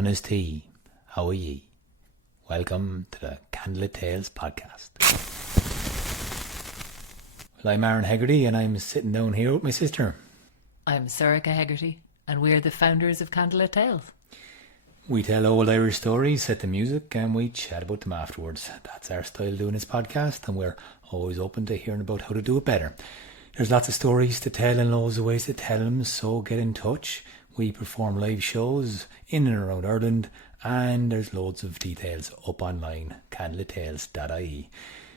Cunners tea, how are ye? Welcome to the Candlelit Tales podcast. Well, I'm Aaron Hegarty and I'm sitting down here with my sister. I'm Sorcha Hegarty and we're the founders of Candlelit Tales. We tell old Irish stories, set the music, and we chat about them afterwards. That's our style doing this podcast, and we're always open to hearing about how to do it better. There's lots of stories to tell and loads of ways to tell them, so get in touch. We perform live shows in and around Ireland, and there's loads of details up online, candlelittales.ie.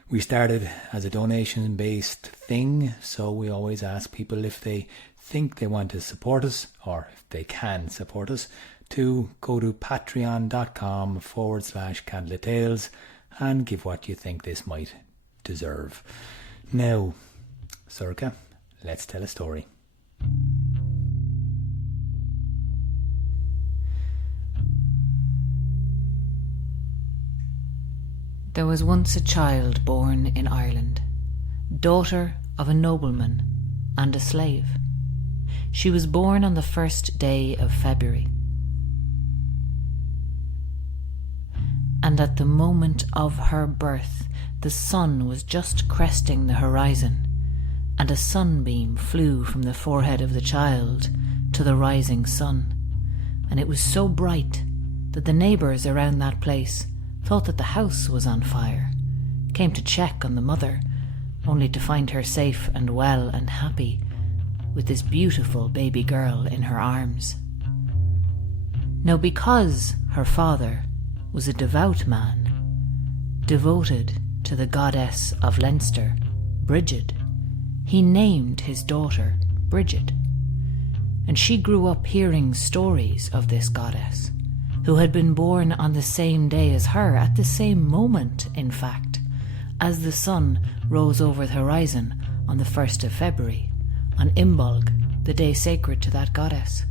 We started as a donation-based thing, so we always ask people if they think they want to support us, or if they can support us, to go to patreon.com/candlelittales and give what you think this might deserve. Now, Sorcha, let's tell a story. There was once a child born in Ireland, daughter of a nobleman and a slave. She was born on the first day of February. And at the moment of her birth, the sun was just cresting the horizon, and a sunbeam flew from the forehead of the child to the rising sun. And it was so bright that the neighbours around that place thought that the house was on fire, came to check on the mother, only to find her safe and well and happy with this beautiful baby girl in her arms. Now, because her father was a devout man, devoted to the goddess of Leinster, Brigid, he named his daughter Brigid. And she grew up hearing stories of this goddess, who had been born on the same day as her, at the same moment, in fact, as the sun rose over the horizon on the 1st of February, on Imbolg, the day sacred to that goddess.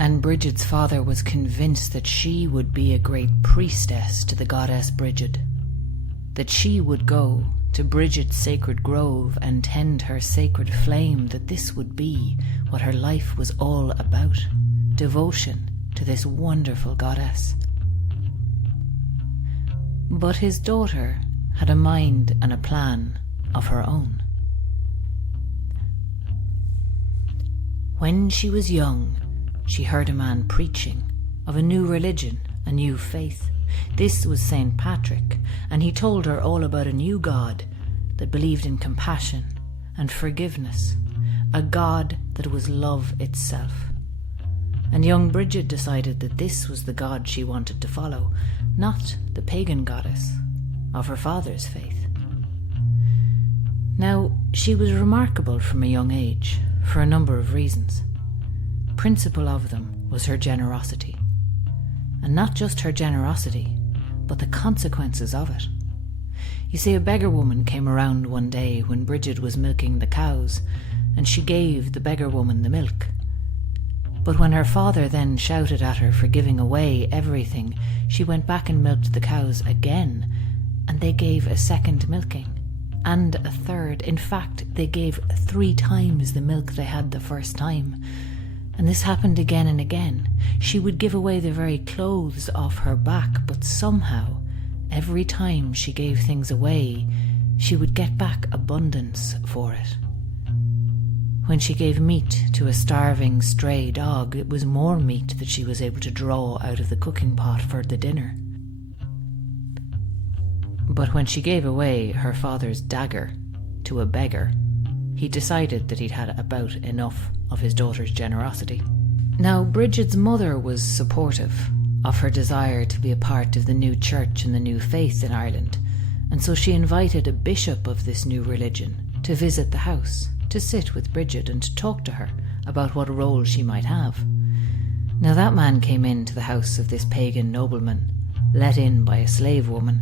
And Brigid's father was convinced that she would be a great priestess to the goddess Brigid, that she would go to Brigid's sacred grove and tend her sacred flame, that this would be what her life was all about, devotion to this wonderful goddess. But his daughter had a mind and a plan of her own. When she was young, she heard a man preaching of a new religion, a new faith. This was St. Patrick, and he told her all about a new God that believed in compassion and forgiveness, a God that was love itself. And young Bridget decided that this was the God she wanted to follow, not the pagan goddess of her father's faith. Now, she was remarkable from a young age for a number of reasons. Principal of them was her generosity. And not just her generosity, but the consequences of it. You see, a beggar woman came around one day when Brigid was milking the cows, and she gave the beggar woman the milk. But when her father then shouted at her for giving away everything, she went back and milked the cows again, and they gave a second milking, and a third. In fact, they gave 3 times the milk they had the first time. And this happened again and again. She would give away the very clothes off her back, but somehow, every time she gave things away, she would get back abundance for it. When she gave meat to a starving stray dog, it was more meat that she was able to draw out of the cooking pot for the dinner. But when she gave away her father's dagger to a beggar, he decided that he'd had about enough of his daughter's generosity. Now, Brigid's mother was supportive of her desire to be a part of the new church and the new faith in Ireland, and so she invited a bishop of this new religion to visit the house, to sit with Brigid and to talk to her about what role she might have. Now, that man came into the house of this pagan nobleman, let in by a slave woman,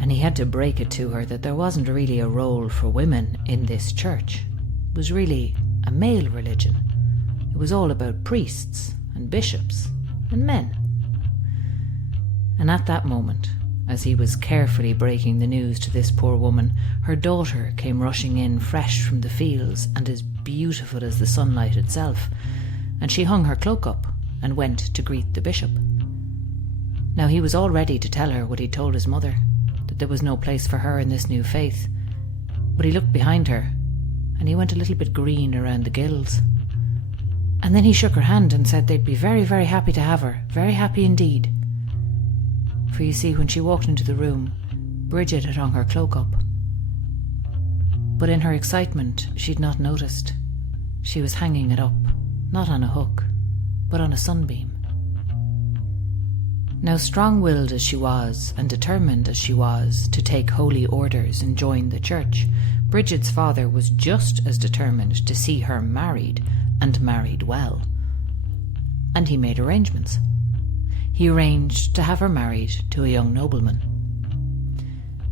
and he had to break it to her that there wasn't really a role for women in this church. It was really a male religion. It was all about priests and bishops and men. And at that moment, as he was carefully breaking the news to this poor woman, her daughter came rushing in fresh from the fields and as beautiful as the sunlight itself, and she hung her cloak up and went to greet the bishop. Now he was all ready to tell her what he'd told his mother, that there was no place for her in this new faith. But he looked behind her, and he went a little bit green around the gills. And then he shook her hand and said they'd be very, very happy to have her, very happy indeed. For you see, when she walked into the room, Bridget had hung her cloak up. But in her excitement, she'd not noticed. She was hanging it up, not on a hook, but on a sunbeam. Now, strong-willed as she was, and determined as she was to take holy orders and join the church, Bridget's father was just as determined to see her married, and married well. And he made arrangements. He arranged to have her married to a young nobleman.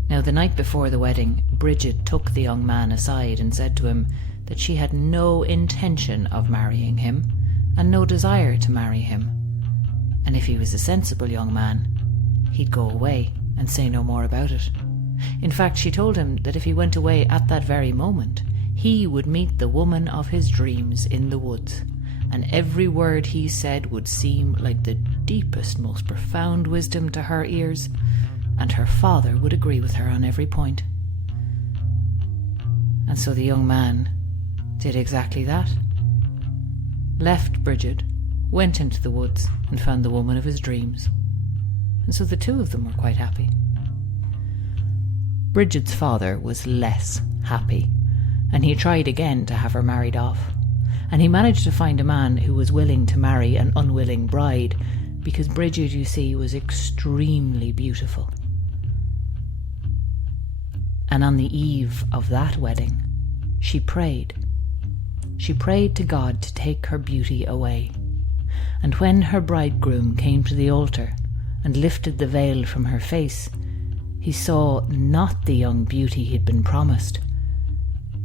Now, the night before the wedding, Brigid took the young man aside and said to him that she had no intention of marrying him, and no desire to marry him. And if he was a sensible young man, he'd go away and say no more about it. In fact, she told him that if he went away at that very moment, he would meet the woman of his dreams in the woods, and every word he said would seem like the deepest, most profound wisdom to her ears, and her father would agree with her on every point. And so the young man did exactly that. Left Brigid, went into the woods and found the woman of his dreams. And so the two of them were quite happy. Brigid's father was less happy, and he tried again to have her married off. And he managed to find a man who was willing to marry an unwilling bride, because Brigid, you see, was extremely beautiful. And on the eve of that wedding, she prayed. She prayed to God to take her beauty away. And when her bridegroom came to the altar and lifted the veil from her face, he saw not the young beauty he'd been promised,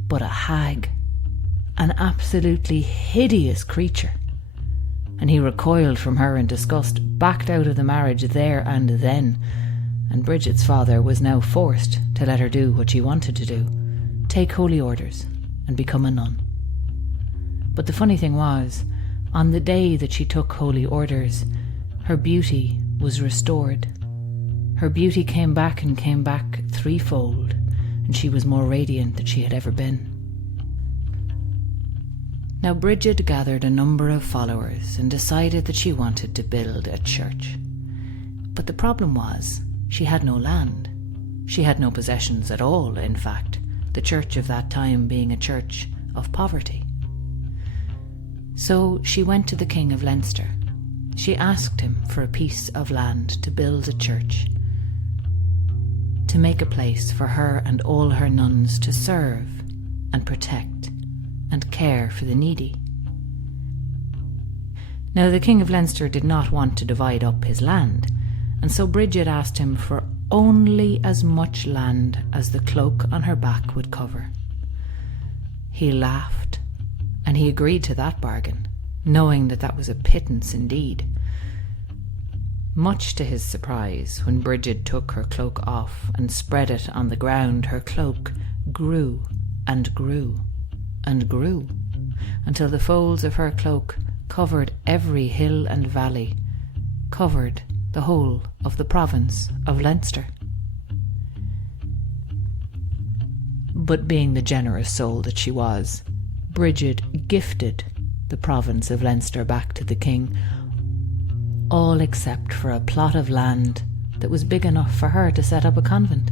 but a hag, an absolutely hideous creature. And he recoiled from her in disgust, backed out of the marriage there and then, and Bridget's father was now forced to let her do what she wanted to do, take holy orders and become a nun. But the funny thing was, on the day that she took holy orders, her beauty was restored. Her beauty came back and came back threefold, and she was more radiant than she had ever been. Now Brigid gathered a number of followers and decided that she wanted to build a church. But the problem was, she had no land. She had no possessions at all, in fact, the church of that time being a church of poverty. So she went to the King of Leinster. She asked him for a piece of land to build a church, to make a place for her and all her nuns to serve and protect and care for the needy. Now the King of Leinster did not want to divide up his land, and so Brigid asked him for only as much land as the cloak on her back would cover. He laughed, and he agreed to that bargain, knowing that that was a pittance indeed. Much to his surprise, when Brigid took her cloak off and spread it on the ground, her cloak grew and grew and grew, until the folds of her cloak covered every hill and valley, covered the whole of the province of Leinster. But being the generous soul that she was, Brigid gifted the province of Leinster back to the king, all except for a plot of land that was big enough for her to set up a convent.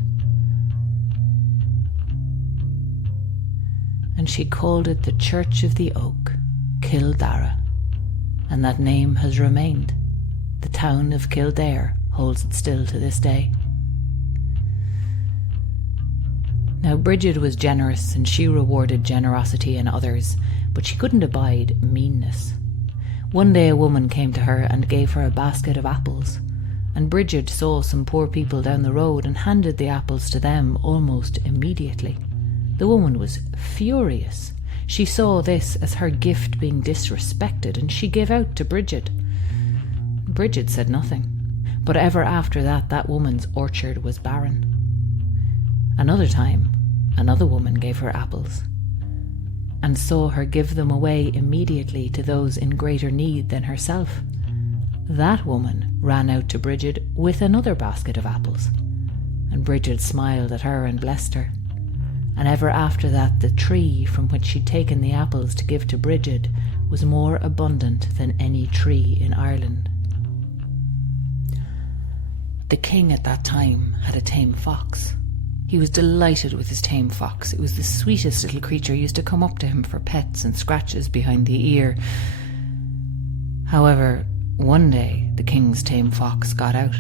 And she called it the Church of the Oak, Kildare, and that name has remained. The town of Kildare holds it still to this day. Now Brigid was generous, and she rewarded generosity in others, but she couldn't abide meanness. One day a woman came to her and gave her a basket of apples, and Brigid saw some poor people down the road and handed the apples to them almost immediately. The woman was furious. She saw this as her gift being disrespected, and she gave out to Brigid. Brigid said nothing, but ever after that, that woman's orchard was barren. Another time, another woman gave her apples, and saw her give them away immediately to those in greater need than herself. That woman ran out to Brigid with another basket of apples, and Brigid smiled at her and blessed her. And ever after that, the tree from which she'd taken the apples to give to Brigid was more abundant than any tree in Ireland. The king at that time had a tame fox. He was delighted with his tame fox. It was the sweetest little creature, used to come up to him for pets and scratches behind the ear. However, one day the king's tame fox got out,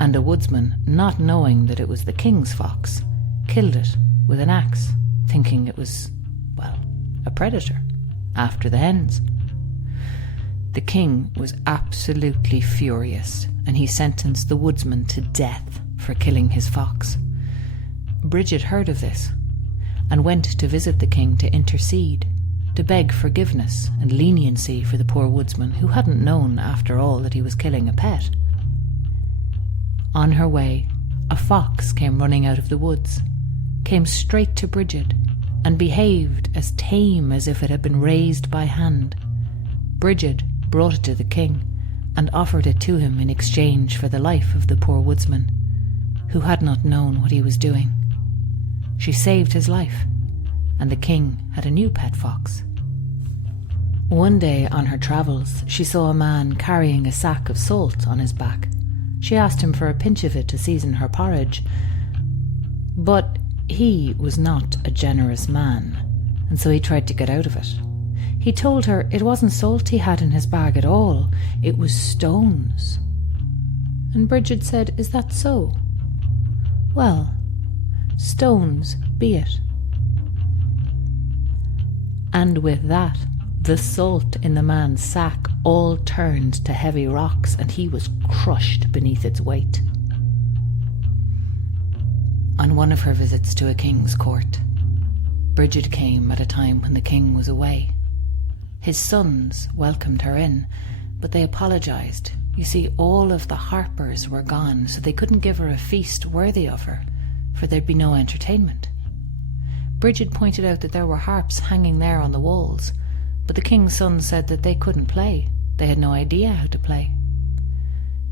and a woodsman, not knowing that it was the king's fox, killed it with an axe, thinking it was, well, a predator, after the hens. The king was absolutely furious, and he sentenced the woodsman to death for killing his fox. Brigid heard of this and went to visit the king to intercede, to beg forgiveness and leniency for the poor woodsman, who hadn't known, after all, that he was killing a pet. On her way, a fox came running out of the woods, came straight to Brigid, and behaved as tame as if it had been raised by hand. Brigid brought it to the king and offered it to him in exchange for the life of the poor woodsman, who had not known what he was doing. She saved his life, and the king had a new pet fox. One day on her travels, she saw a man carrying a sack of salt on his back. She asked him for a pinch of it to season her porridge, but he was not a generous man, and so he tried to get out of it. He told her it wasn't salt he had in his bag at all, it was stones. And Brigid said, "Is that so? Well, stones be it." And with that, the salt in the man's sack all turned to heavy rocks, and he was crushed beneath its weight. On one of her visits to a king's court, Brigid came at a time when the king was away. His sons welcomed her in, but they apologised. You see, all of the harpers were gone, so they couldn't give her a feast worthy of her, for there'd be no entertainment. Brigid pointed out that there were harps hanging there on the walls, but the king's sons said that they couldn't play. They had no idea how to play.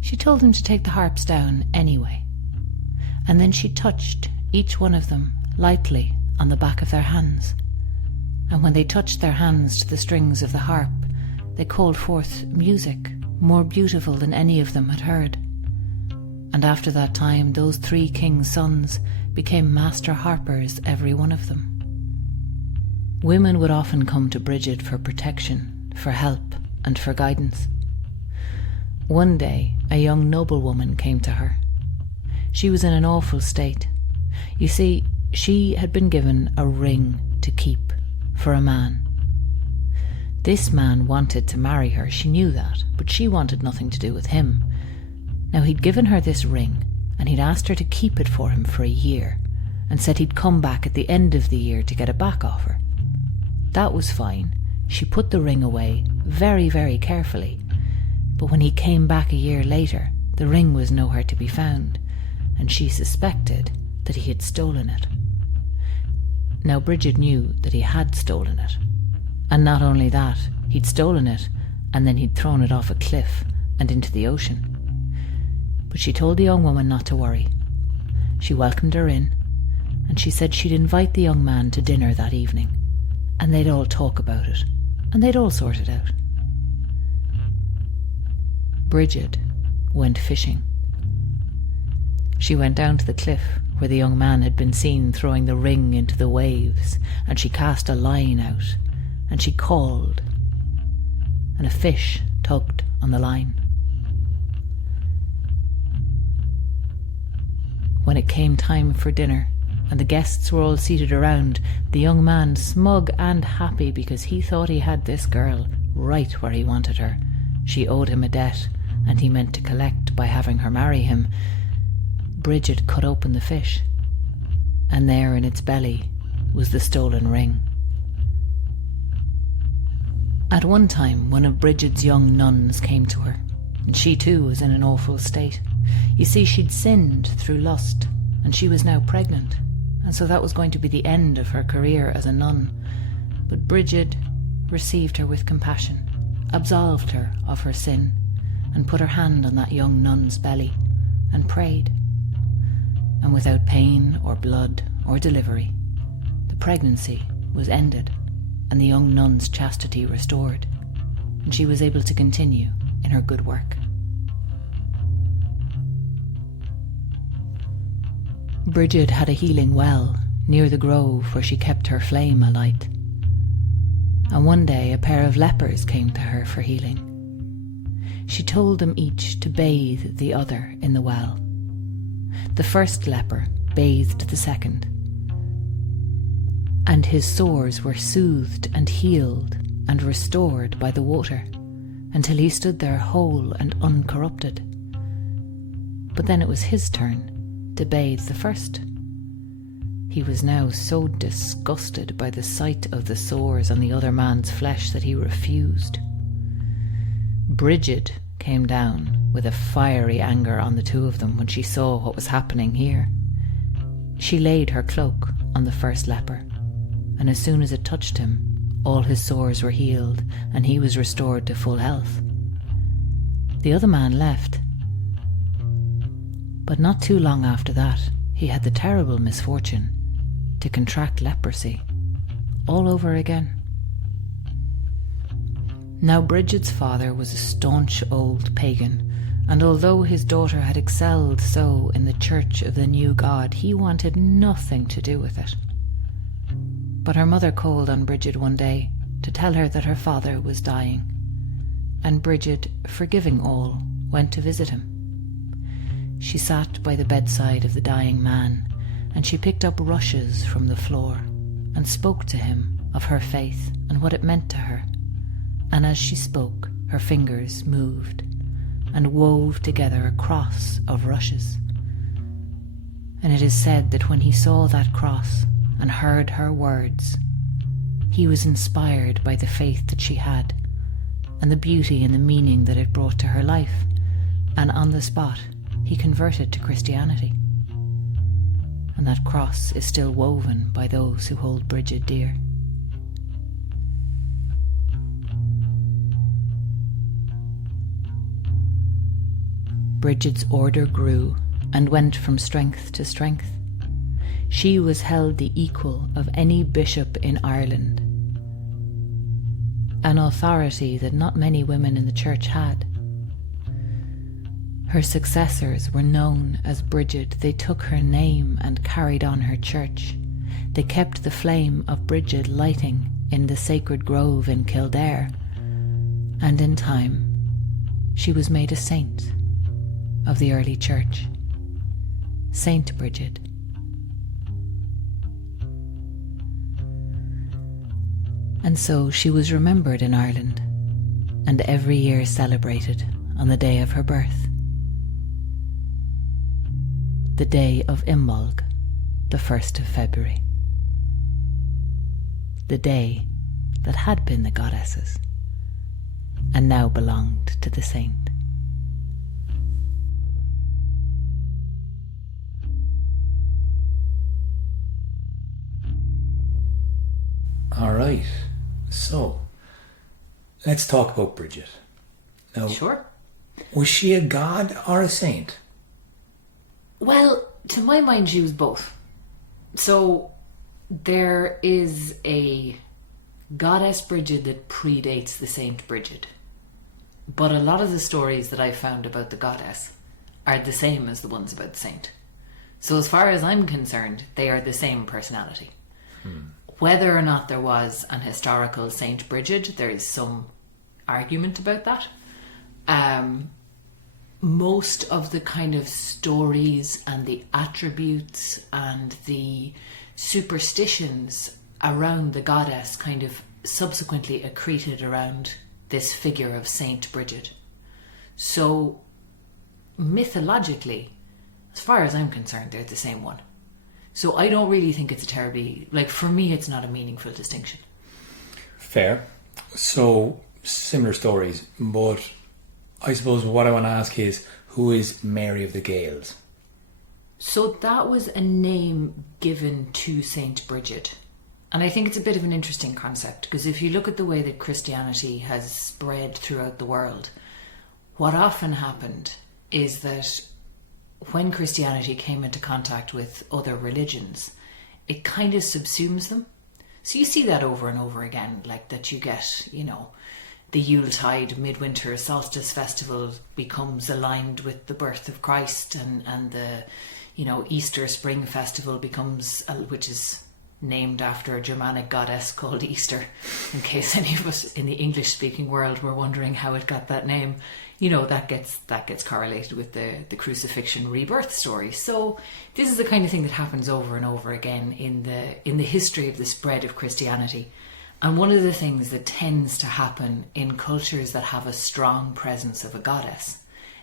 She told them to take the harps down anyway, and then she touched each one of them lightly on the back of their hands. And when they touched their hands to the strings of the harp, they called forth music more beautiful than any of them had heard. And after that time, those 3 kings' sons became master harpers, every one of them. Women would often come to Brigid for protection, for help, and for guidance. One day, a young noblewoman came to her. She was in an awful state. You see, she had been given a ring to keep for a man. This man wanted to marry her, she knew that, but she wanted nothing to do with him. Now, he'd given her this ring, and he'd asked her to keep it for him for a year, and said he'd come back at the end of the year to get it back off her. That was fine. She put the ring away very, very carefully, but when he came back a year later, the ring was nowhere to be found, and she suspected that he had stolen it. Now, Brigid knew that he had stolen it, and not only that, he'd stolen it and then he'd thrown it off a cliff and into the ocean. But she told the young woman not to worry. She welcomed her in, and she said she'd invite the young man to dinner that evening, and they'd all talk about it, and they'd all sort it out. Brigid went fishing. She went down to the cliff where the young man had been seen throwing the ring into the waves, and she cast a line out, and she called, and a fish tugged on the line. When it came time for dinner, and the guests were all seated around, the young man, smug and happy because he thought he had this girl right where he wanted her. She owed him a debt, and he meant to collect by having her marry him. Brigid cut open the fish, and there in its belly was the stolen ring. At one time, one of Brigid's young nuns came to her, and she too was in an awful state. You see, she'd sinned through lust, and she was now pregnant, and so that was going to be the end of her career as a nun. But Brigid received her with compassion, absolved her of her sin, and put her hand on that young nun's belly and prayed. And without pain or blood or delivery, the pregnancy was ended and the young nun's chastity restored, and she was able to continue in her good work. Brigid had a healing well near the grove where she kept her flame alight. And one day a pair of lepers came to her for healing. She told them each to bathe the other in the well. The first leper bathed the second, and his sores were soothed and healed and restored by the water until he stood there whole and uncorrupted. But then it was his turn to bathe the first. He was now so disgusted by the sight of the sores on the other man's flesh that he refused. Brigid came down with a fiery anger on the two of them when she saw what was happening here. She laid her cloak on the first leper, and as soon as it touched him, all his sores were healed and he was restored to full health. The other man left, but not too long after that, he had the terrible misfortune to contract leprosy all over again. Now Brigid's father was a staunch old pagan, and although his daughter had excelled so in the church of the new god, he wanted nothing to do with it. But her mother called on Brigid one day to tell her that her father was dying, and Brigid, forgiving all, went to visit him. She sat by the bedside of the dying man, and she picked up rushes from the floor and spoke to him of her faith and what it meant to her. And as she spoke, her fingers moved and wove together a cross of rushes. And it is said that when he saw that cross and heard her words, he was inspired by the faith that she had and the beauty and the meaning that it brought to her life, and on the spot he converted to Christianity. And that cross is still woven by those who hold Brigid dear. Brigid's order grew and went from strength to strength. She was held the equal of any bishop in Ireland, an authority that not many women in the church had. Her successors were known as Brigid. They took her name and carried on her church. They kept the flame of Brigid lighting in the sacred grove in Kildare, and in time she was made a saint of the early church, Saint Brigid. And so she was remembered in Ireland, and every year celebrated on the day of her birth, the day of Imbolg, the 1st of February, the day that had been the goddess's and now belonged to the saint. All right, so let's talk about Bridget. Now, Sure. was she a god or a saint? Well, to my mind, she was both. So there is a goddess Brigid that predates the Saint Brigid. But a lot of the stories that I found about the goddess are the same as the ones about the saint. So as far as I'm concerned, they are the same personality. Whether or not there was an historical Saint Brigid, there is some argument about that. Most of the kind of stories and the attributes and the superstitions around the goddess kind of subsequently accreted around this figure of Saint Brigid. So mythologically, as far as I'm concerned, they're the same one. So I don't really think it's a terribly, for me, it's not a meaningful distinction. Fair. So similar stories, but I suppose what I want to ask is, who is Mary of the Gales? So that was a name given to Saint Brigid. And I think it's a bit of an interesting concept, because if you look at the way that Christianity has spread throughout the world, what often happened is that when Christianity came into contact with other religions, it kind of subsumes them. So you see that over and over again, like that you get, the Yuletide midwinter solstice festival becomes aligned with the birth of Christ, and the, Easter spring festival becomes, which is named after a Germanic goddess called Easter, in case any of us in the English-speaking world were wondering how it got that name. That gets correlated with the crucifixion rebirth story. So this is the kind of thing that happens over and over again in the history of the spread of Christianity. And one of the things that tends to happen in cultures that have a strong presence of a goddess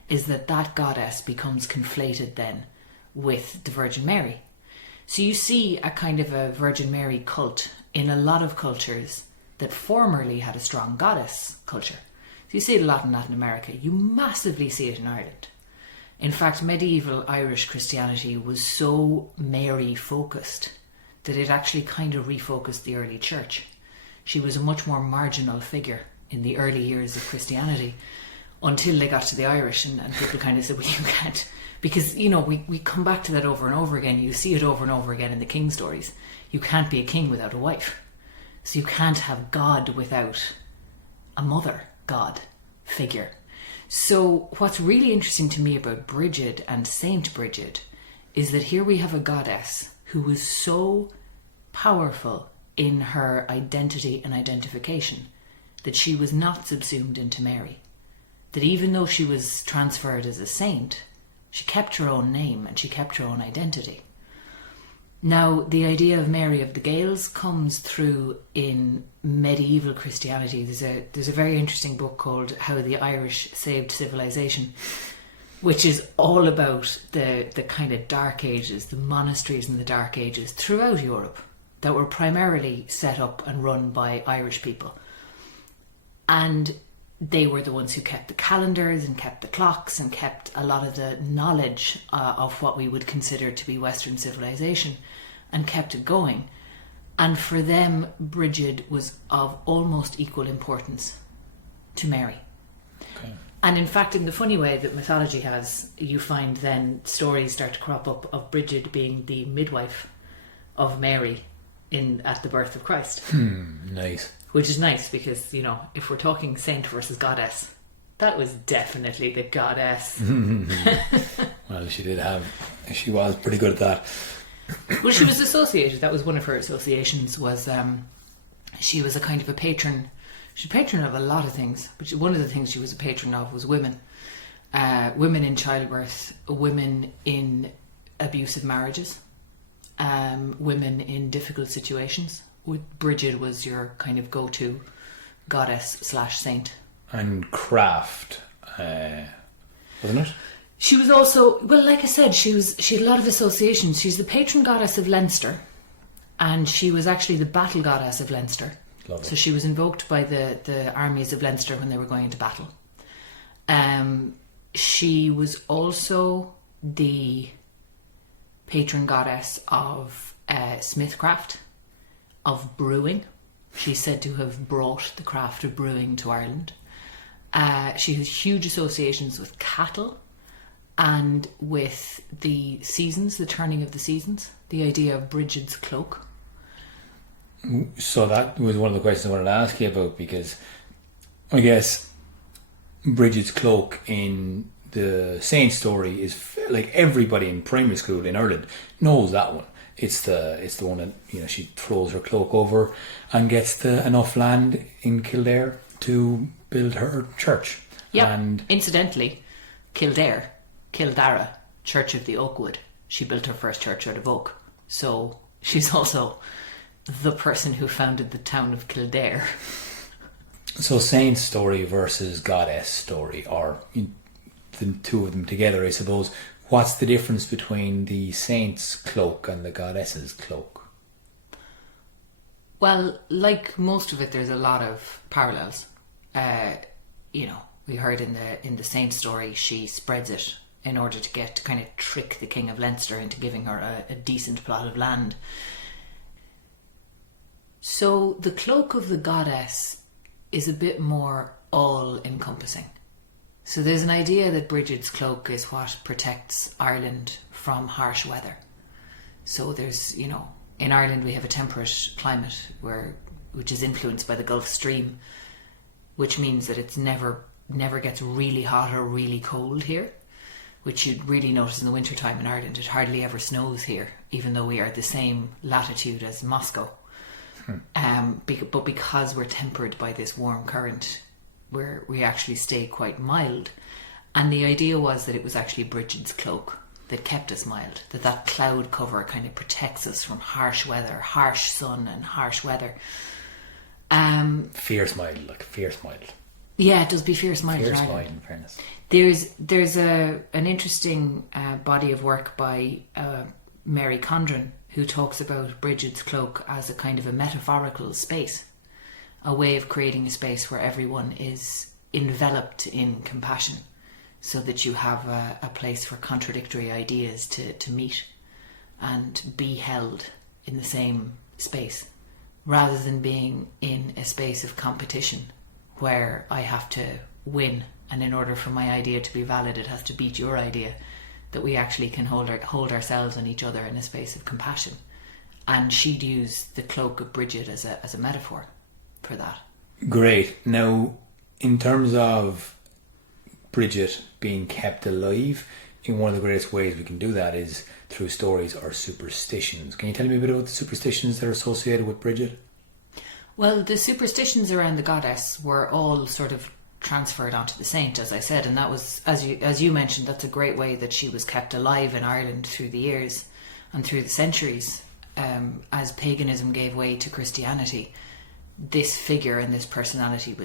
is that goddess becomes conflated then with the Virgin Mary. So you see a kind of a Virgin Mary cult in a lot of cultures that formerly had a strong goddess culture. So you see it a lot in Latin America. You massively see it in Ireland. In fact, medieval Irish Christianity was so Mary focused that it actually kind of refocused the early church. She was a much more marginal figure in the early years of Christianity until they got to the Irish, and people kind of said, well, you can't. Because, we come back to that over and over again. You see it over and over again in the king stories. You can't be a king without a wife. So you can't have God without a mother God figure. So what's really interesting to me about Brigid and Saint Brigid is that here we have a goddess who was so powerful in her identity and identification that she was not subsumed into Mary. That even though she was transferred as a saint, she kept her own name and she kept her own identity. Now, the idea of Mary of the Gales comes through in medieval Christianity. There's a very interesting book called How the Irish Saved Civilization, which is all about the kind of Dark Ages, the monasteries in the Dark Ages throughout Europe that were primarily set up and run by Irish people. And they were the ones who kept the calendars and kept the clocks and kept a lot of the knowledge of what we would consider to be Western civilization, and kept it going. And for them, Brigid was of almost equal importance to Mary. Okay. And in fact, in the funny way that mythology has, you find then stories start to crop up of Brigid being the midwife of Mary at the birth of Christ. Nice. Which is nice because, if we're talking saint versus goddess, that was definitely the goddess. Well, she was pretty good at that. Well, she was associated. That was one of her associations, was she was a kind of a patron. She was a patron of a lot of things, but one of the things she was a patron of was women. Women in childbirth, women in abusive marriages, women in difficult situations. Brigid was your kind of go-to goddess / saint. And craft, wasn't it? She was also, well, like I said, she had a lot of associations. She's the patron goddess of Leinster, and she was actually the battle goddess of Leinster. Lovely. So she was invoked by the armies of Leinster when they were going into battle. She was also the patron goddess of smithcraft, of brewing. She's said to have brought the craft of brewing to Ireland. She has huge associations with cattle and with the seasons, the turning of the seasons, the idea of Brigid's cloak. So that was one of the questions I wanted to ask you about, because I guess Brigid's cloak in the saint story is like everybody in primary school in Ireland knows that one. It's the one that she throws her cloak over and gets enough land in Kildare to build her church. Yeah. And incidentally, Kildare, Church of the Oakwood. She built her first church out of oak. So she's also the person who founded the town of Kildare. So saint story versus goddess story, or the two of them together, I suppose. What's the difference between the saint's cloak and the goddess's cloak? Well, like most of it, there's a lot of parallels. We heard in the saint story, she spreads it in order to kind of trick the King of Leinster into giving her a decent plot of land. So the cloak of the goddess is a bit more all-encompassing. So there's an idea that Brigid's cloak is what protects Ireland from harsh weather. So there's, in Ireland we have a temperate climate which is influenced by the Gulf Stream, which means that it's never gets really hot or really cold here, which you'd really notice in the wintertime in Ireland. It hardly ever snows here, even though we are the same latitude as Moscow. But because we're tempered by this warm current, we actually stay quite mild. And the idea was that it was actually Brigid's cloak that kept us mild, that cloud cover kind of protects us from harsh weather, harsh sun and harsh weather. Fierce mild. Yeah, it does be fierce mild. Fierce mild, in fairness. There's an interesting body of work by Mary Condren, who talks about Brigid's cloak as a kind of a metaphorical space, a way of creating a space where everyone is enveloped in compassion, so that you have a place for contradictory ideas to meet and be held in the same space, rather than being in a space of competition where I have to win, and in order for my idea to be valid it has to beat your idea. That we actually can hold ourselves and each other in a space of compassion. And she'd use the cloak of Brigid as a metaphor for that. Great. Now, in terms of Bridget being kept alive, in one of the greatest ways we can do that is through stories or superstitions. Can you tell me a bit about the superstitions that are associated with Bridget? Well, the superstitions around the goddess were all sort of transferred onto the saint, as I said, and that was, as you mentioned, that's a great way that she was kept alive in Ireland through the years and through the centuries. As paganism gave way to Christianity, this figure and this personality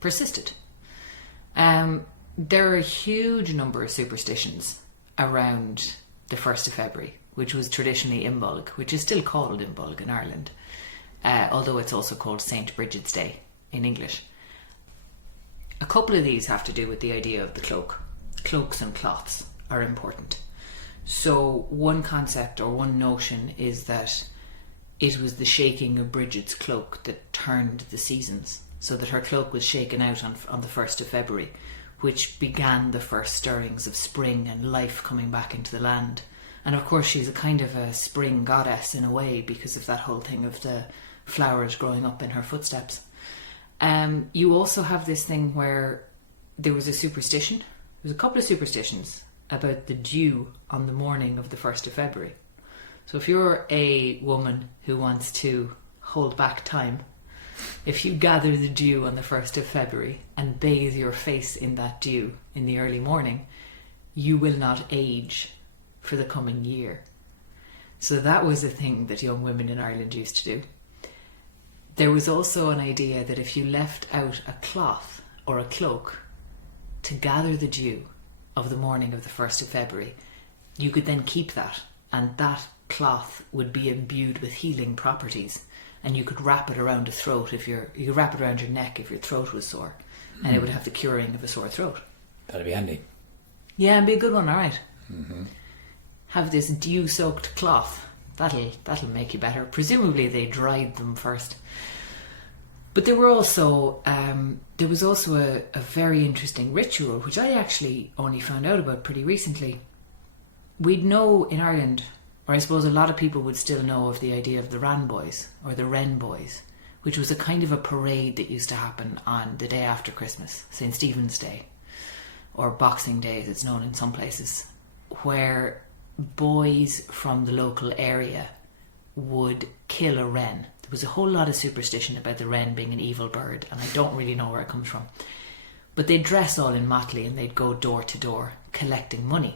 persisted. There are a huge number of superstitions around the 1st of February, which was traditionally Imbolc, which is still called Imbolc in Ireland, although it's also called St. Brigid's Day in English. A couple of these have to do with the idea of the cloak. Cloaks and cloths are important. So one concept or one notion is that it was the shaking of Brigid's cloak that turned the seasons, so that her cloak was shaken out on the 1st of February, which began the first stirrings of spring and life coming back into the land. And of course she's a kind of a spring goddess in a way, because of that whole thing of the flowers growing up in her footsteps. You also have this thing where there was a superstition. There was a couple of superstitions about the dew on the morning of the 1st of February. So if you're a woman who wants to hold back time, if you gather the dew on the 1st of February and bathe your face in that dew in the early morning, you will not age for the coming year. So that was a thing that young women in Ireland used to do. There was also an idea that if you left out a cloth or a cloak to gather the dew of the morning of the 1st of February, you could then keep that, and that cloth would be imbued with healing properties, and you could wrap it around a throat you could wrap it around your neck if your throat was sore, and it would have the curing of a sore throat. That'd be handy. Yeah, it'd be a good one, alright. Have this dew-soaked cloth. That'll make you better. Presumably they dried them first. But there was also a very interesting ritual, which I actually only found out about pretty recently. We'd know in Ireland, or I suppose a lot of people would still know of the idea of the Ran Boys, or the Wren Boys, which was a kind of a parade that used to happen on the day after Christmas, St. Stephen's Day, or Boxing Day as it's known in some places, where boys from the local area would kill a wren. There was a whole lot of superstition about the wren being an evil bird, and I don't really know where it comes from. But they'd dress all in motley and they'd go door to door collecting money,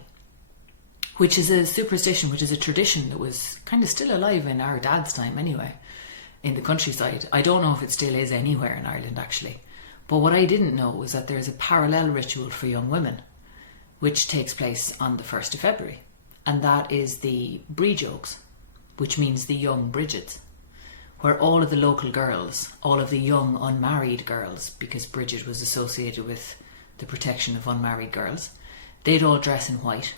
which is a superstition, which is a tradition that was kind of still alive in our dad's time anyway, in the countryside. I don't know if it still is anywhere in Ireland actually. But what I didn't know was that there's a parallel ritual for young women, which takes place on the 1st of February. And that is the Bridget, which means the young Brigids, where all of the local girls, all of the young unmarried girls, because Bridget was associated with the protection of unmarried girls, they'd all dress in white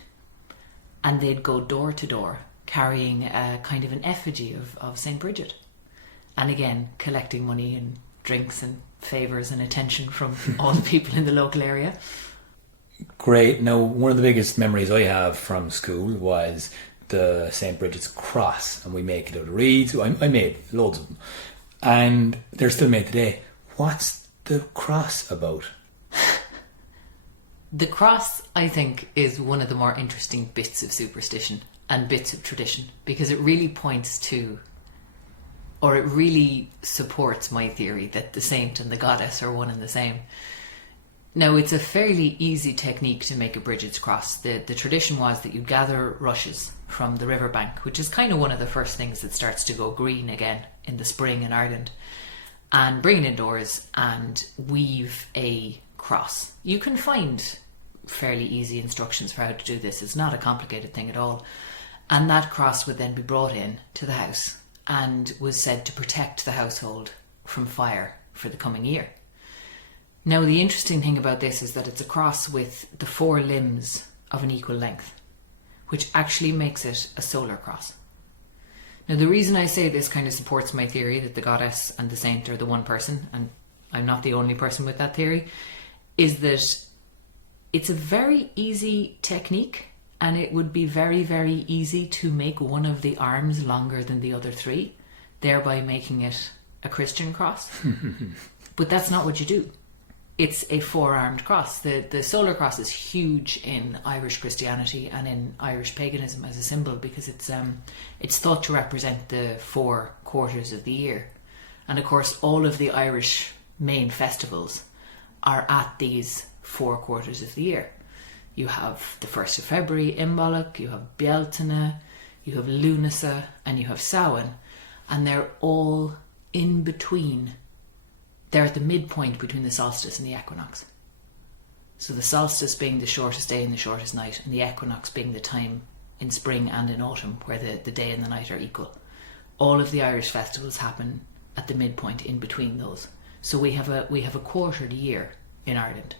and they'd go door to door carrying a kind of an effigy of St. Bridget. And again, collecting money and drinks and favours and attention from all the people in the local area. Great. Now, one of the biggest memories I have from school was the St. Bridget's cross, and we make it out of reeds. I made loads of them, and they're still made today. What's the cross about? The cross, I think, is one of the more interesting bits of superstition and bits of tradition, because it really points to, or it really supports my theory that the saint and the goddess are one and the same. Now, it's a fairly easy technique to make a Brigid's cross. The tradition was that you gather rushes from the riverbank, which is kind of one of the first things that starts to go green again in the spring in Ireland, and bring it indoors and weave a cross. You can find fairly easy instructions for how to do this. It's not a complicated thing at all. And that cross would then be brought in to the house and was said to protect the household from fire for the coming year. Now, the interesting thing about this is that it's a cross with the 4 limbs of an equal length, which actually makes it a solar cross. Now, the reason I say this kind of supports my theory that the goddess and the saint are the one person, and I'm not the only person with that theory, is that it's a very easy technique, and it would be very, very easy to make one of the arms longer than the other 3, thereby making it a Christian cross. But that's not what you do. It's a 4-armed cross. The solar cross is huge in Irish Christianity and in Irish paganism as a symbol, because it's thought to represent the 4 quarters of the year. And of course, all of the Irish main festivals are at these 4 quarters of the year. You have the 1st of February, Imbolc, you have Bealtaine, you have Lunasa, and you have Samhain, and they're all in between. They're at the midpoint between the solstice and the equinox. So the solstice being the shortest day and the shortest night, and the equinox being the time in spring and in autumn where the day and the night are equal. All of the Irish festivals happen at the midpoint in between those. So we have a quartered year in Ireland.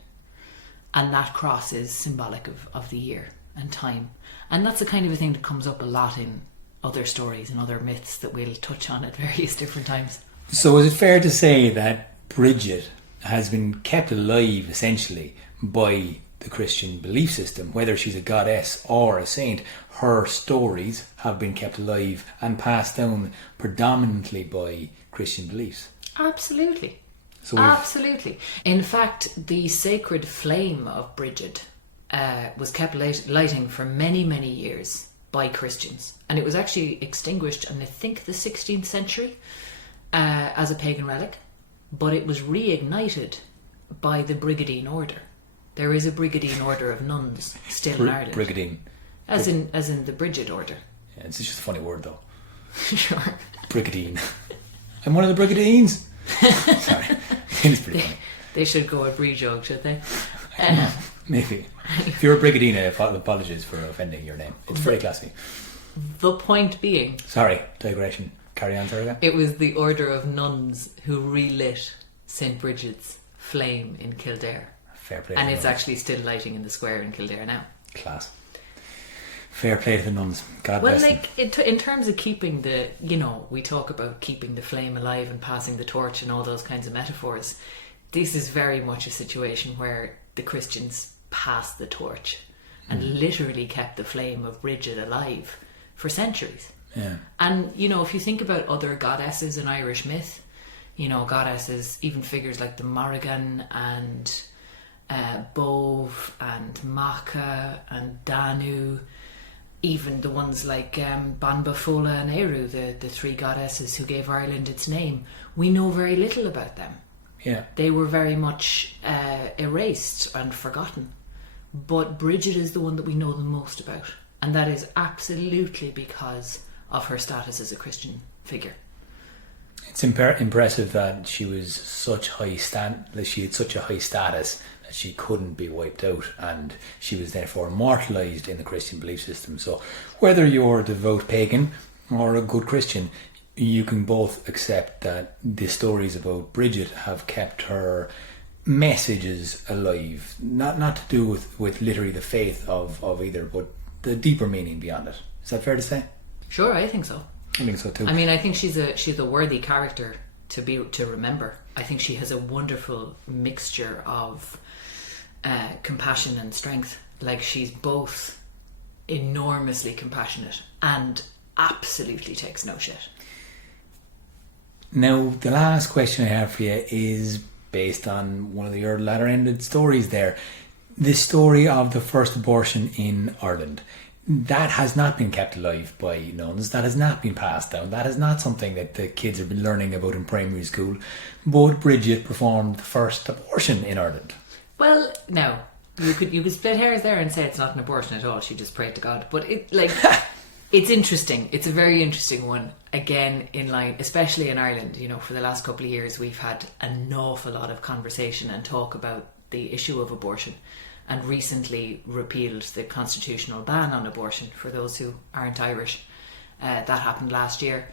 And that cross is symbolic of the year and time. And that's the kind of a thing that comes up a lot in other stories and other myths that we'll touch on at various different times. So is it fair to say that Bridget has been kept alive essentially by the Christian belief system? Whether she's a goddess or a saint, her stories have been kept alive and passed down predominantly by Christian beliefs. Absolutely. So absolutely. In fact, the sacred flame of Brigid was kept lighting for many, many years by Christians. And it was actually extinguished in, I think, the 16th century as a pagan relic. But it was reignited by the Brigidine order. There is a Brigidine order of nuns still in Ireland. Brigidine. As in the Brigid order. Yeah, it's just a funny word though. Sure. Brigidine. I'm one of the Brigadines. Sorry. It's pretty funny. They should go a brie joke, should they? Maybe. If you're a Brigadine, apologies for offending your name. It's very classy. The point being... Sorry, digression. Carry on, Sarah. It was the order of nuns who relit St. Bridget's flame in Kildare. Fair play. And it's actually still lighting in the square in Kildare now. Class. Fair play to the nuns. God bless them. In terms of keeping the, we talk about keeping the flame alive and passing the torch and all those kinds of metaphors. This is very much a situation where the Christians passed the torch and literally kept the flame of Bridget alive for centuries. Yeah. And, if you think about other goddesses in Irish myth, goddesses, even figures like the Morrigan and Bove and Macha and Danu, even the ones like Banba, Fola and Eru, the 3 goddesses who gave Ireland its name, we know very little about them. Yeah. They were very much erased and forgotten. But Bridget is the one that we know the most about. And that is absolutely because of her status as a Christian figure. It's impressive that she was she had such a high status that she couldn't be wiped out, and she was therefore immortalised in the Christian belief system. So whether you're a devout pagan or a good Christian, you can both accept that the stories about Bridget have kept her messages alive. Not to do with literally the faith of either, but the deeper meaning beyond it. Is that fair to say? Sure, I think so. I think so too. I mean, I think she's a worthy character to remember. I think she has a wonderful mixture of compassion and strength. Like, she's both enormously compassionate and absolutely takes no shit. Now, the last question I have for you is based on one of your latter-ended stories there. The story of the first abortion in Ireland. That has not been kept alive by nuns. That has not been passed down. That is not something that the kids have been learning about in primary school. But Bridget performed the first abortion in Ireland. Well, no. You could split hairs there and say it's not an abortion at all. She just prayed to God. But it's interesting. It's a very interesting one. Again, in line, especially in Ireland, for the last couple of years, we've had an awful lot of conversation and talk about the issue of abortion, and recently repealed the constitutional ban on abortion for those who aren't Irish. That happened last year.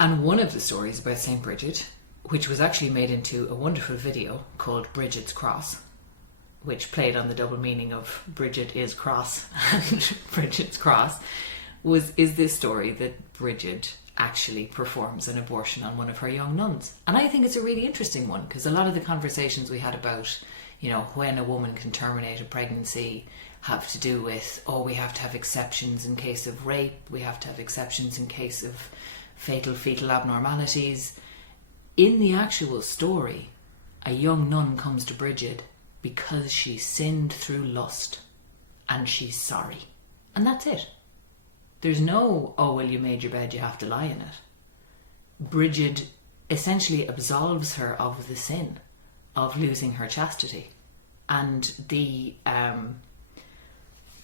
And one of the stories about St. Brigid, which was actually made into a wonderful video called Brigid's Cross, which played on the double meaning of Bridget is cross and Brigid's Cross, is this story that Brigid actually performs an abortion on one of her young nuns. And I think it's a really interesting one, because a lot of the conversations we had about when a woman can terminate a pregnancy have to do with, we have to have exceptions in case of rape, we have to have exceptions in case of fatal fetal abnormalities. In the actual story, a young nun comes to Brigid because she sinned through lust and she's sorry. And that's it. There's no, you made your bed, you have to lie in it. Brigid essentially absolves her of the sin of losing her chastity, and the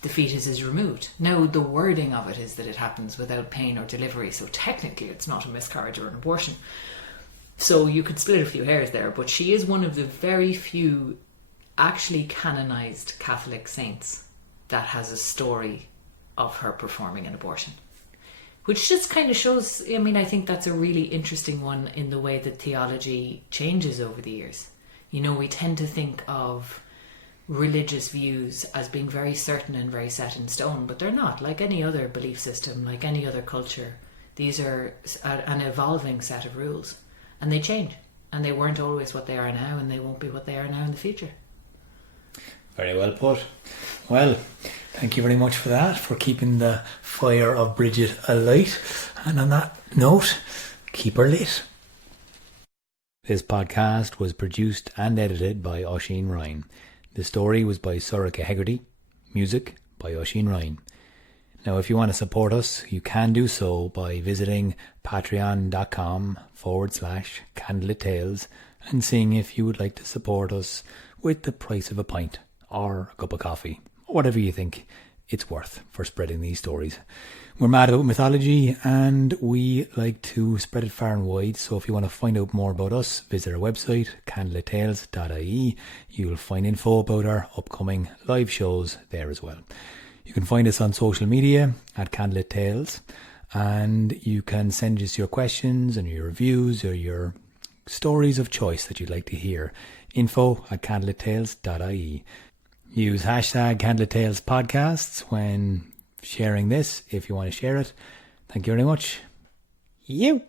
fetus is removed. Now, the wording of it is that it happens without pain or delivery, so technically it's not a miscarriage or an abortion. So you could split a few hairs there, but she is one of the very few actually canonized Catholic saints that has a story of her performing an abortion, which just kind of shows, I think that's a really interesting one in the way that theology changes over the years. We tend to think of religious views as being very certain and very set in stone, but they're not. Like any other belief system, like any other culture, these are an evolving set of rules, and they change, and they weren't always what they are now, and they won't be what they are now in the future. Very well put. Well, thank you very much for that, for keeping the fire of Bridget alight. And on that note, keep her lit. This podcast was produced and edited by Oisin Ryan. The story was by Sorcha Hegarty. Music by Oisin Ryan. Now, if you want to support us, you can do so by visiting patreon.com/Candlelit Tales and seeing if you would like to support us with the price of a pint or a cup of coffee, or whatever you think it's worth for spreading these stories. We're mad about mythology and we like to spread it far and wide, so if you want to find out more about us, visit our website, candlelittales.ie. You'll find info about our upcoming live shows there as well. You can find us on social media at Candlelit Tales, and you can send us your questions and your reviews or your stories of choice that you'd like to hear. info@candlelittales.ie. Use hashtag Candlelit Tales podcasts when sharing this if you want to share it. Thank you very much. You.